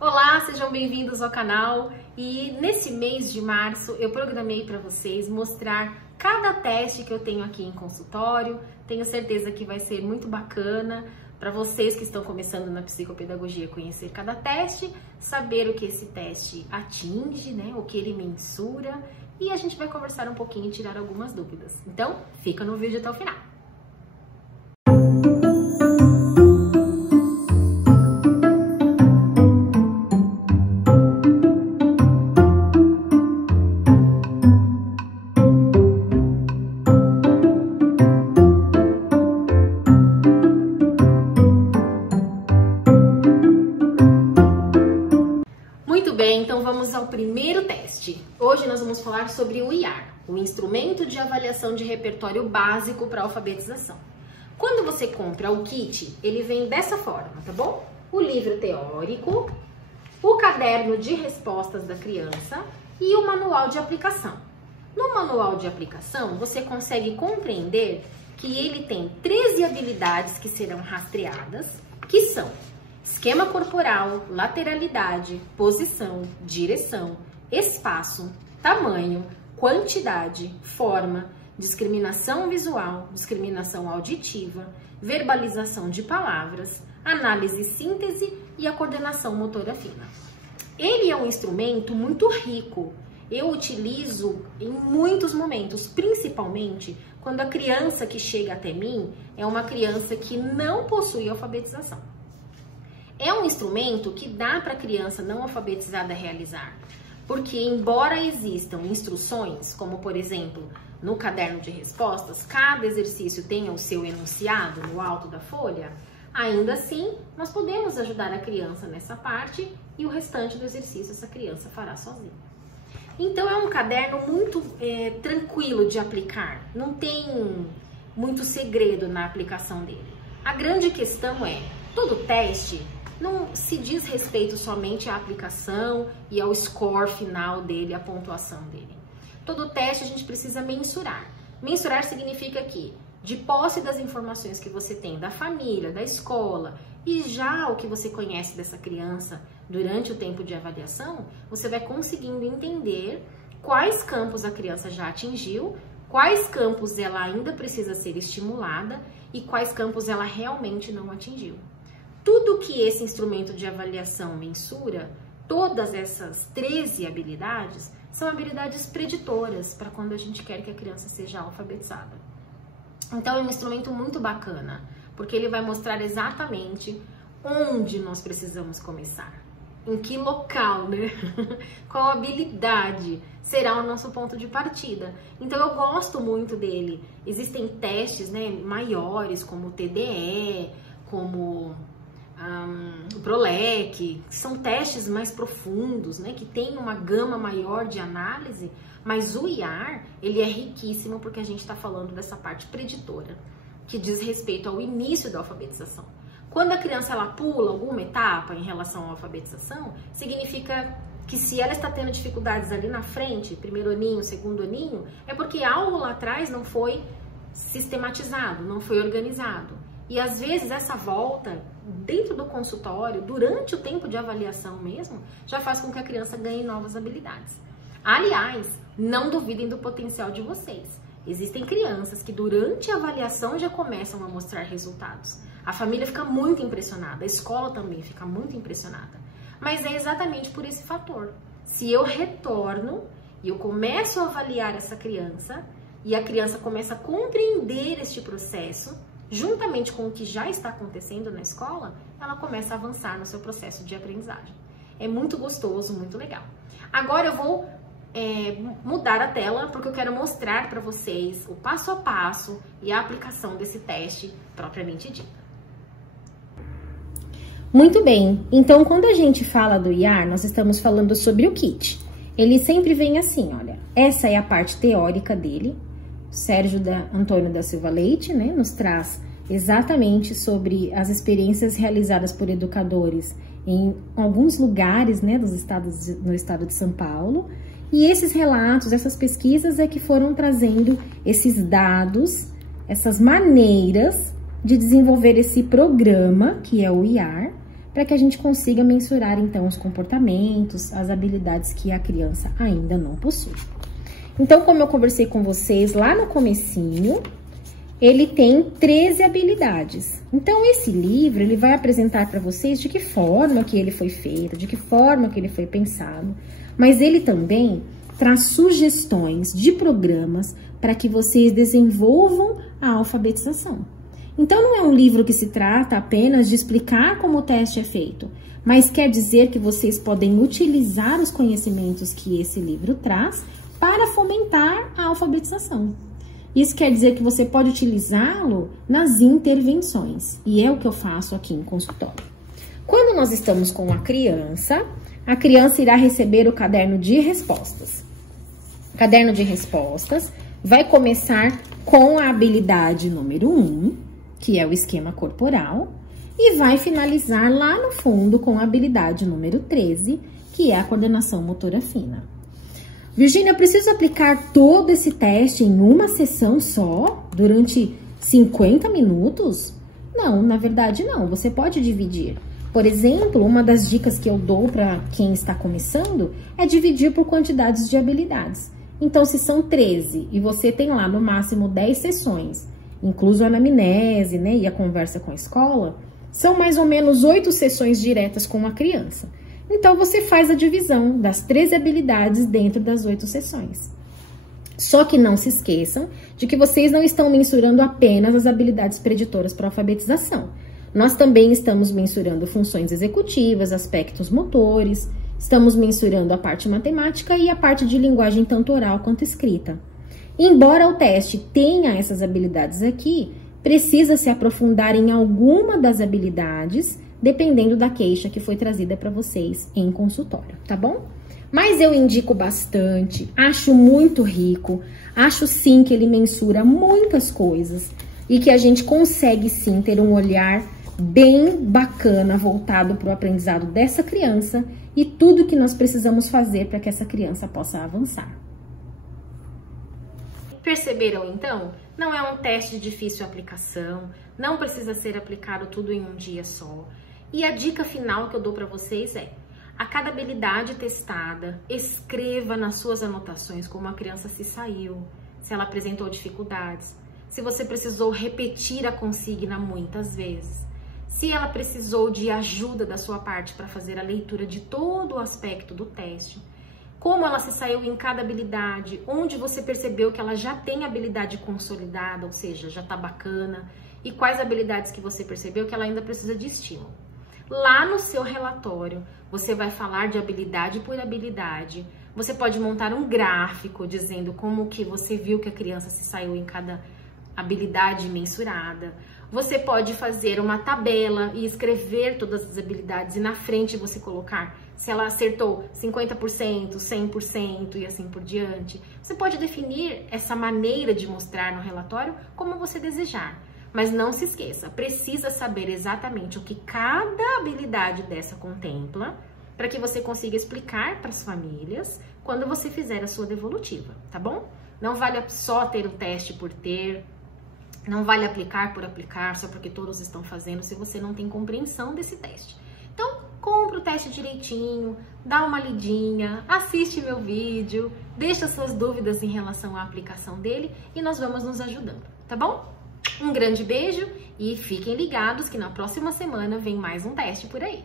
Olá, sejam bem-vindos ao canal. E nesse mês de março eu programei para vocês mostrar cada teste que eu tenho aqui em consultório. Tenho certeza que vai ser muito bacana para vocês que estão começando na psicopedagogia conhecer cada teste, saber o que esse teste atinge, né? O que ele mensura, e a gente vai conversar um pouquinho e tirar algumas dúvidas. Então, fica no vídeo até o final. Então vamos ao primeiro teste. Hoje nós vamos falar sobre o IAR, o Instrumento de Avaliação de Repertório Básico para Alfabetização. Quando você compra o kit, ele vem dessa forma, tá bom? O livro teórico, o caderno de respostas da criança e o manual de aplicação. No manual de aplicação, você consegue compreender que ele tem 13 habilidades que serão rastreadas, que são esquema corporal, lateralidade, posição, direção, espaço, tamanho, quantidade, forma, discriminação visual, discriminação auditiva, verbalização de palavras, análise e síntese e a coordenação motora fina. Ele é um instrumento muito rico. Eu utilizo em muitos momentos, principalmente quando a criança que chega até mim é uma criança que não possui alfabetização. É um instrumento que dá para a criança não alfabetizada realizar, porque embora existam instruções, como por exemplo, no caderno de respostas, cada exercício tenha o seu enunciado no alto da folha, ainda assim nós podemos ajudar a criança nessa parte e o restante do exercício essa criança fará sozinha. Então é um caderno muito tranquilo de aplicar, não tem muito segredo na aplicação dele. A grande questão é, todo teste não se diz respeito somente à aplicação e ao score final dele, a pontuação dele. Todo teste a gente precisa mensurar. Mensurar significa que, de posse das informações que você tem da família, da escola e já o que você conhece dessa criança durante o tempo de avaliação, você vai conseguindo entender quais campos a criança já atingiu, quais campos ela ainda precisa ser estimulada e quais campos ela realmente não atingiu. Tudo que esse instrumento de avaliação mensura, todas essas 13 habilidades, são habilidades preditoras para quando a gente quer que a criança seja alfabetizada. Então é um instrumento muito bacana, porque ele vai mostrar exatamente onde nós precisamos começar, em que local, né? Qual habilidade será o nosso ponto de partida. Então eu gosto muito dele. Existem testes, né, maiores, como o TDE, como o PROLEC, que são testes mais profundos, né, que tem uma gama maior de análise, mas o IAR, ele é riquíssimo porque a gente está falando dessa parte preditora, que diz respeito ao início da alfabetização. Quando a criança ela pula alguma etapa em relação à alfabetização, significa que se ela está tendo dificuldades ali na frente, primeiro aninho, segundo aninho, é porque algo lá atrás não foi sistematizado, não foi organizado. E às vezes essa volta dentro do consultório, durante o tempo de avaliação mesmo, já faz com que a criança ganhe novas habilidades. Aliás, não duvidem do potencial de vocês. Existem crianças que durante a avaliação já começam a mostrar resultados. A família fica muito impressionada, a escola também fica muito impressionada. Mas é exatamente por esse fator. Se eu retorno e eu começo a avaliar essa criança e a criança começa a compreender este processo, juntamente com o que já está acontecendo na escola, ela começa a avançar no seu processo de aprendizagem. É muito gostoso, muito legal. Agora eu vou mudar a tela porque eu quero mostrar para vocês o passo a passo e a aplicação desse teste propriamente dito. Muito bem, então quando a gente fala do IAR, nós estamos falando sobre o kit. Ele sempre vem assim, olha, essa é a parte teórica dele. Sérgio Antônio da Silva Leite, né, nos traz exatamente sobre as experiências realizadas por educadores em alguns lugares, né, no estado de São Paulo. E esses relatos, essas pesquisas é que foram trazendo esses dados, essas maneiras de desenvolver esse programa, que é o IAR, para que a gente consiga mensurar, então, os comportamentos, as habilidades que a criança ainda não possui. Então, como eu conversei com vocês lá no comecinho, ele tem 13 habilidades. Então, esse livro, ele vai apresentar para vocês de que forma que ele foi feito, de que forma que ele foi pensado, mas ele também traz sugestões de programas para que vocês desenvolvam a alfabetização. Então, não é um livro que se trata apenas de explicar como o teste é feito, mas quer dizer que vocês podem utilizar os conhecimentos que esse livro traz para fomentar a alfabetização. Isso quer dizer que você pode utilizá-lo nas intervenções, e é o que eu faço aqui em consultório. Quando nós estamos com a criança irá receber o caderno de respostas. O caderno de respostas vai começar com a habilidade número 1, que é o esquema corporal, e vai finalizar lá no fundo com a habilidade número 13, que é a coordenação motora fina. Virgínia, eu preciso aplicar todo esse teste em uma sessão só, durante 50 minutos? Não, na verdade não, você pode dividir. Por exemplo, uma das dicas que eu dou para quem está começando é dividir por quantidades de habilidades. Então, se são 13 e você tem lá no máximo 10 sessões, incluso a anamnese, né, e a conversa com a escola, são mais ou menos 8 sessões diretas com a criança. Então, você faz a divisão das 13 habilidades dentro das 8 sessões. Só que não se esqueçam de que vocês não estão mensurando apenas as habilidades preditoras para a alfabetização. Nós também estamos mensurando funções executivas, aspectos motores, estamos mensurando a parte matemática e a parte de linguagem tanto oral quanto escrita. Embora o teste tenha essas habilidades aqui, precisa se aprofundar em alguma das habilidades, dependendo da queixa que foi trazida para vocês em consultório, tá bom? Mas eu indico bastante, acho muito rico, acho sim que ele mensura muitas coisas e que a gente consegue sim ter um olhar bem bacana voltado para o aprendizado dessa criança e tudo que nós precisamos fazer para que essa criança possa avançar. Perceberam então? Não é um teste de difícil aplicação, não precisa ser aplicado tudo em um dia só. E a dica final que eu dou para vocês é: a cada habilidade testada, escreva nas suas anotações como a criança se saiu, se ela apresentou dificuldades, se você precisou repetir a consigna muitas vezes, se ela precisou de ajuda da sua parte para fazer a leitura de todo o aspecto do teste, como ela se saiu em cada habilidade, onde você percebeu que ela já tem habilidade consolidada, ou seja, já tá bacana, e quais habilidades que você percebeu que ela ainda precisa de estímulo. Lá no seu relatório, você vai falar de habilidade por habilidade. Você pode montar um gráfico dizendo como que você viu que a criança se saiu em cada habilidade mensurada. Você pode fazer uma tabela e escrever todas as habilidades e na frente você colocar se ela acertou 50%, 100% e assim por diante. Você pode definir essa maneira de mostrar no relatório como você desejar. Mas não se esqueça, precisa saber exatamente o que cada habilidade dessa contempla para que você consiga explicar para as famílias quando você fizer a sua devolutiva, tá bom? Não vale só ter o teste por ter, não vale aplicar por aplicar, só porque todos estão fazendo, se você não tem compreensão desse teste. Então, compra o teste direitinho, dá uma lidinha, assiste meu vídeo, deixa suas dúvidas em relação à aplicação dele e nós vamos nos ajudando, tá bom? Um grande beijo e fiquem ligados que na próxima semana vem mais um teste por aí.